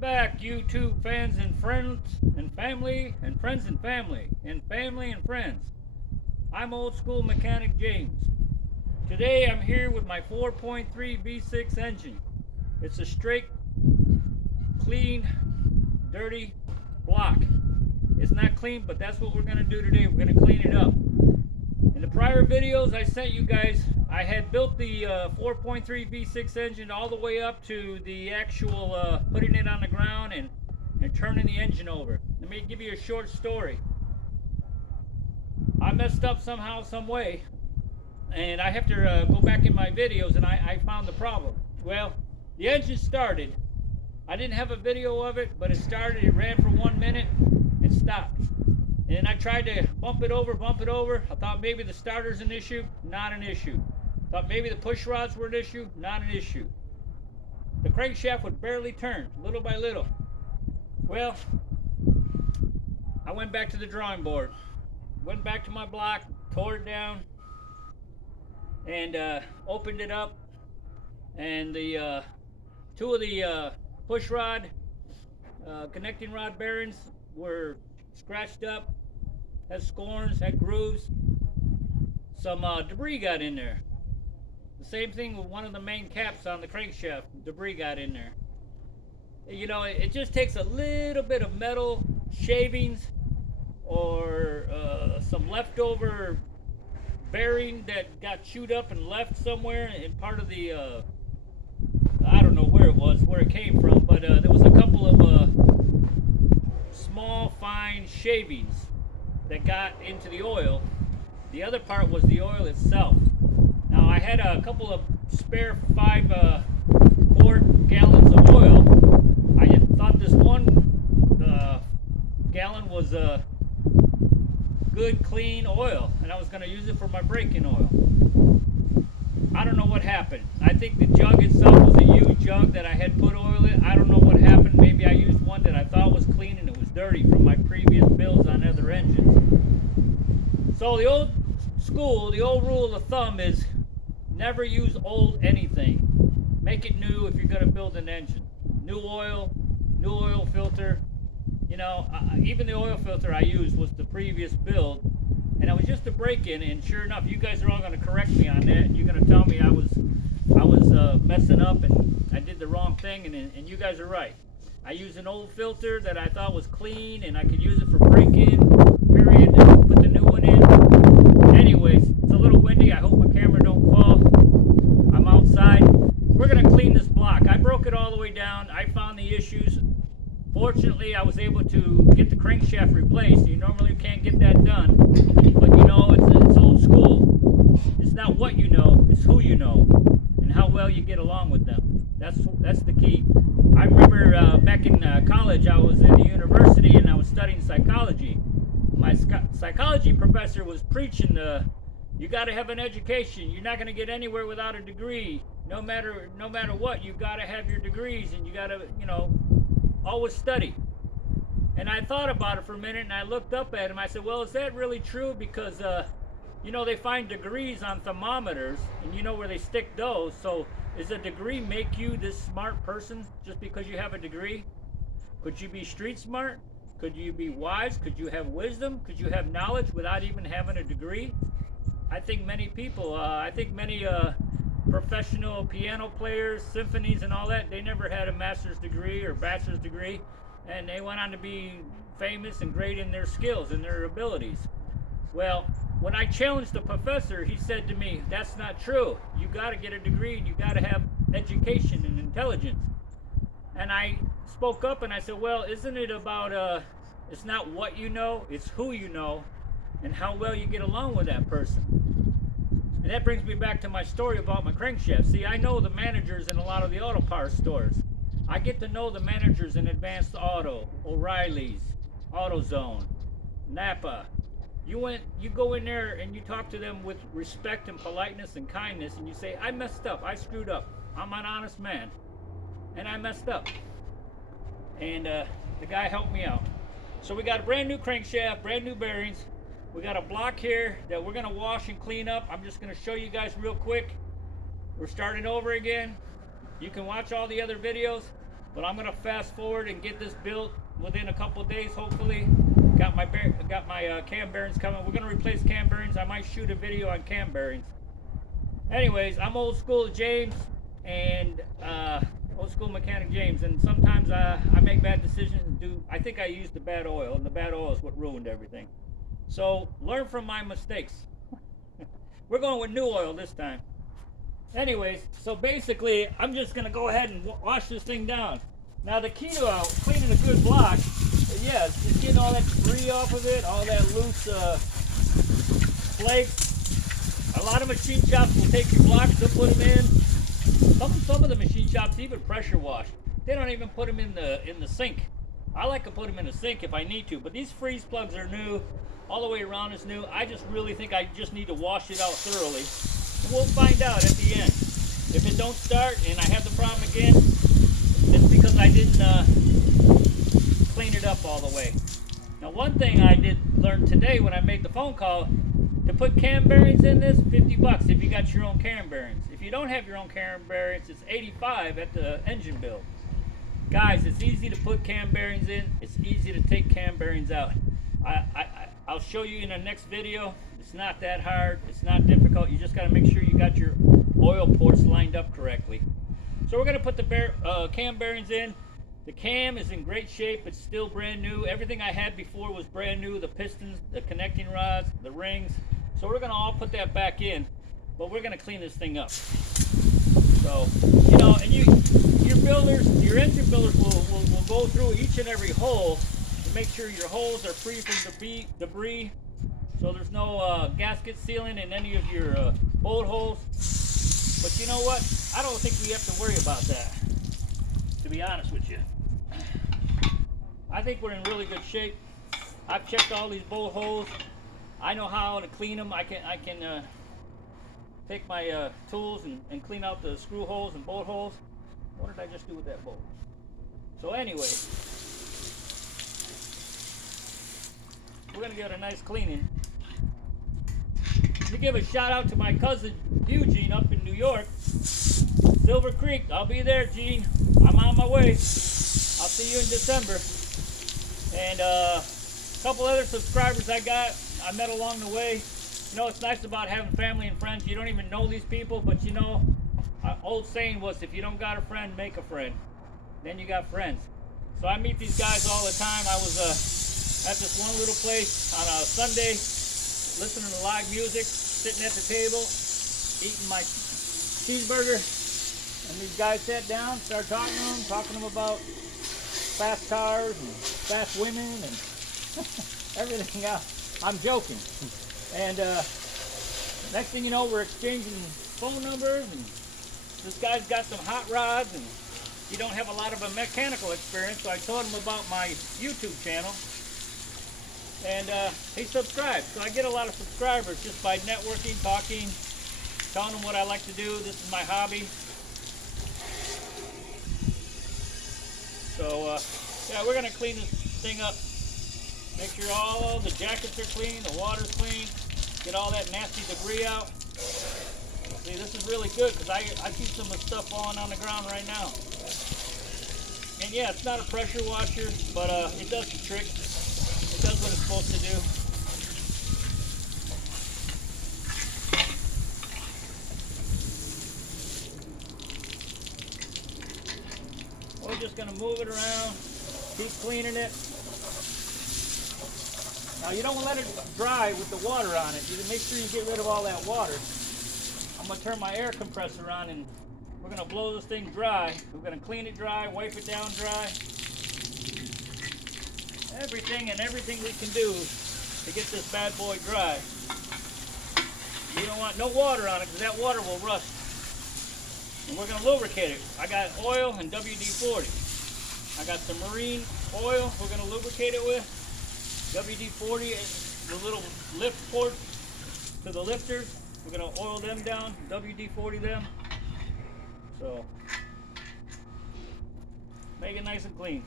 back, YouTube fans and friends and family and friends and family and family and friends. I'm old school mechanic James. Today I'm here with my 4.3 V6 engine. It's a straight, clean, dirty block. It's not clean, but that's what we're going to do today. We're going to clean it up. In the prior videos I sent you guys, I had built the 4.3 V6 engine all the way up to the actual putting it on the ground and turning the engine over. Let me give you a short story. I messed up somehow, some way, and I have to go back in my videos, and I found the problem. Well, the engine started. I didn't have a video of it, but it started. It ran for 1 minute and stopped. And then I tried to bump it over. I thought maybe the starter's an issue. Not an issue. Thought maybe the push rods were an issue. Not an issue. The crankshaft would barely turn, little by little. Well, I went back to the drawing board. Went back to my block, tore it down, and opened it up. And the two of the push rod, connecting rod bearings were scratched up, had scorns, had grooves. Some debris got in there. The same thing with one of the main caps on the crankshaft. Debris got in there. You know, it just takes a little bit of metal shavings or some leftover bearing that got chewed up and left somewhere in part of the I don't know where it was, where it came from, but there was a couple of small fine shavings that got into the oil. The other part was the oil itself. Now I had a couple of spare 5 quart gallons of oil. I thought this one gallon was good clean oil, and I was going to use it for my braking oil. I don't know what happened. I think the jug itself was a huge jug that I had put oil in. I don't know what happened. Maybe I used one that I thought was clean and it was dirty from my previous builds on other engines. So the old school, the old rule of thumb is never use old anything. Make it new if you're going to build an engine. New oil filter. You know, even the oil filter I used was the previous build, and it was just a break-in, and sure enough, you guys are all going to correct me on that, and you're going to tell me I was messing up and I did the wrong thing, and you guys are right. I used an old filter that I thought was clean, and I could use it for break-in, period, and put the new one in. Anyways, it's a little windy. I hope my camera don't fall. I'm outside. We're going to clean this block. I broke it all the way down. I found the issues. Fortunately, I was able to get the crankshaft replaced. You normally can't get that done, but you know, it's old school. It's not what you know, it's who you know, and how well you get along with them. That's the key. I remember back in college, I was in the university and I was studying psychology. My psychology professor was preaching you got to have an education. You're not going to get anywhere without a degree. No matter what, you got to have your degrees, and you got to, you know, always study. And I thought about it for a minute, and I looked up at him. I said, well, is that really true? Because you know, they find degrees on thermometers, and you know where they stick those. So does a degree make you this smart person just because you have a degree? Could you be street smart? Could you be wise? Could you have wisdom? Could you have knowledge without even having a degree? I think many people, many professional piano players, symphonies and all that, they never had a master's degree or bachelor's degree, and they went on to be famous and great in their skills and their abilities. Well, when I challenged the professor, he said to me, that's not true. You got to get a degree, and you got to have education and intelligence. And I spoke up and I said, well, isn't it about it's not what you know, it's who you know and how well you get along with that person. And that brings me back to my story about my crankshaft. See, I know the managers in a lot of the auto parts stores. I get to know the managers in Advanced Auto, O'Reilly's, AutoZone, Napa. You go in there and you talk to them with respect and politeness and kindness, and you say, I messed up, I screwed up. I'm an honest man, and I messed up. And the guy helped me out. So we got a brand new crankshaft, brand new bearings. We got a block here that we're gonna wash and clean up. I'm just gonna show you guys real quick. We're starting over again. You can watch all the other videos. But I'm gonna fast forward and get this built within a couple days, hopefully. Got my cam bearings coming. We're gonna replace cam bearings. I might shoot a video on cam bearings. Anyways, I'm old school James, and old school mechanic James, and sometimes I make bad decisions and I think I used the bad oil, and the bad oil is what ruined everything. So learn from my mistakes. We're going with new oil this time. Anyways, so basically, I'm just gonna go ahead and wash this thing down. Now the key to cleaning a good block, yes, is getting all that debris off of it, all that loose flakes. A lot of machine shops will take your blocks, they'll put them in. Some of the machine shops even pressure wash. They don't even put them in the sink. I like to put them in the sink if I need to, but these freeze plugs are new. All the way around is new. I just really think I just need to wash it out thoroughly. And we'll find out at the end. If it don't start and I have the problem again, it's because I didn't clean it up all the way. Now one thing I did learn today when I made the phone call, to put cam bearings in this, 50 bucks if you got your own cam bearings. If you don't have your own cam bearings, it's 85 at the engine build. Guys, it's easy to put cam bearings in. It's easy to take cam bearings out. I'll show you in the next video. It's not that hard. It's not difficult. You just got to make sure you got your oil ports lined up correctly. So we're going to put the cam bearings in. The cam is in great shape. It's still brand new. Everything I had before was brand new. The pistons, the connecting rods, the rings. So we're going to all put that back in. But we're going to clean this thing up. So, you know, and your builders, your engine builders will go through each and every hole to make sure your holes are free from debris. So there's no gasket sealing in any of your bolt holes. But you know what? I don't think we have to worry about that, to be honest with you. I think we're in really good shape. I've checked all these bolt holes. I know how to clean them. I can take my tools and clean out the screw holes and bolt holes. What did I just do with that bolt? So anyway, we're gonna give it a nice cleaning. To give a shout out to my cousin Eugene up in New York, Silver Creek. I'll be there, Gene. I'm on my way. I'll see you in December. And a couple other subscribers I met along the way. You know, it's nice about having family and friends. You don't even know these people, but you know, old saying was, if you don't got a friend, make a friend. Then you got friends. So I meet these guys all the time. I was at this one little place on a Sunday, listening to live music, sitting at the table, eating my cheeseburger, and these guys sat down, started talking to them about fast cars and fast women and everything else. I'm joking. And next thing you know, we're exchanging phone numbers, and this guy's got some hot rods, and he don't have a lot of a mechanical experience, so I told him about my YouTube channel. And he subscribed. So I get a lot of subscribers just by networking, talking, telling them what I like to do. This is my hobby. So yeah, we're gonna clean this thing up. Make sure all the jackets are clean, the water's clean. Get all that nasty debris out. See, this is really good because I see some of the stuff falling on the ground right now. And yeah, it's not a pressure washer, but it does the trick. It does what it's supposed to do. We're just going to move it around, keep cleaning it. Now you don't let it dry with the water on it. You can make sure you get rid of all that water. I'm going to turn my air compressor on and we're going to blow this thing dry. We're going to clean it dry, wipe it down dry. Everything we can do to get this bad boy dry. You don't want no water on it because that water will rust. And we're going to lubricate it. I got oil and WD-40. I got some marine oil we're going to lubricate it with. WD-40 is the little lift port to the lifters. We're going to oil them down, WD-40 them. So, make it nice and clean.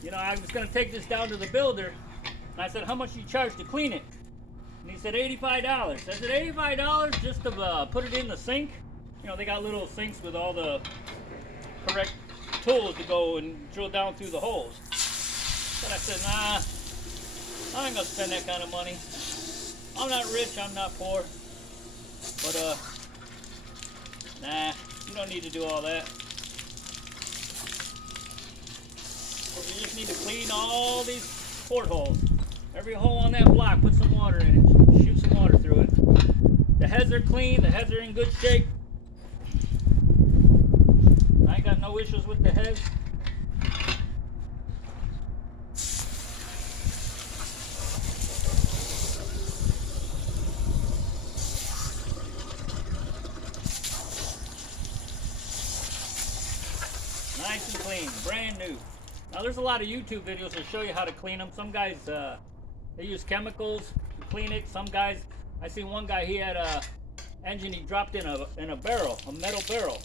You know, I was going to take this down to the builder, and I said, how much do you charge to clean it? And he said $85. I said $85 just to put it in the sink? You know, they got little sinks with all the correct tools to go and drill down through the holes. But I said, nah, I ain't gonna spend that kind of money. I'm not rich, I'm not poor. But nah, you don't need to do all that. You just need to clean all these portholes. Every hole on that block, put some water in it. Shoot some water through it. The heads are clean, the heads are in good shape. I ain't got no issues with the heads. Nice and clean, brand new. Now there's a lot of YouTube videos that show you how to clean them. Some guys, they use chemicals to clean it. Some guys, I seen one guy, he had a engine he dropped in a barrel, a metal barrel.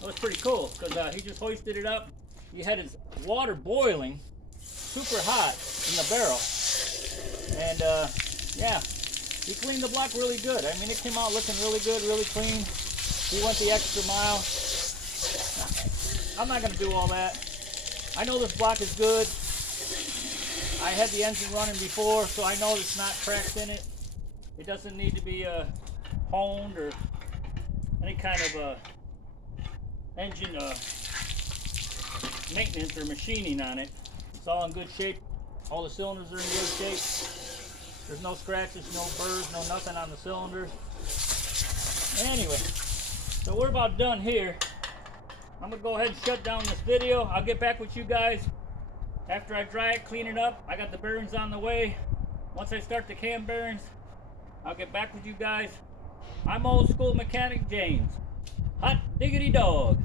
That was pretty cool because he just hoisted it up. He had his water boiling, super hot in the barrel. And yeah, he cleaned the block really good. I mean, it came out looking really good, really clean. He went the extra mile. I'm not going to do all that. I know this block is good. I had the engine running before, so I know there's not cracks in it. It doesn't need to be honed or any kind of engine maintenance or machining on it. It's all in good shape. All the cylinders are in good shape. There's no scratches, no burrs, no nothing on the cylinders. Anyway, so we're about done here. I'm gonna go ahead and shut down this video. I'll get back with you guys after I dry it, clean it up. I got the bearings on the way. Once I start the cam bearings, I'll get back with you guys. I'm Old School Mechanic James. Hot diggity dog.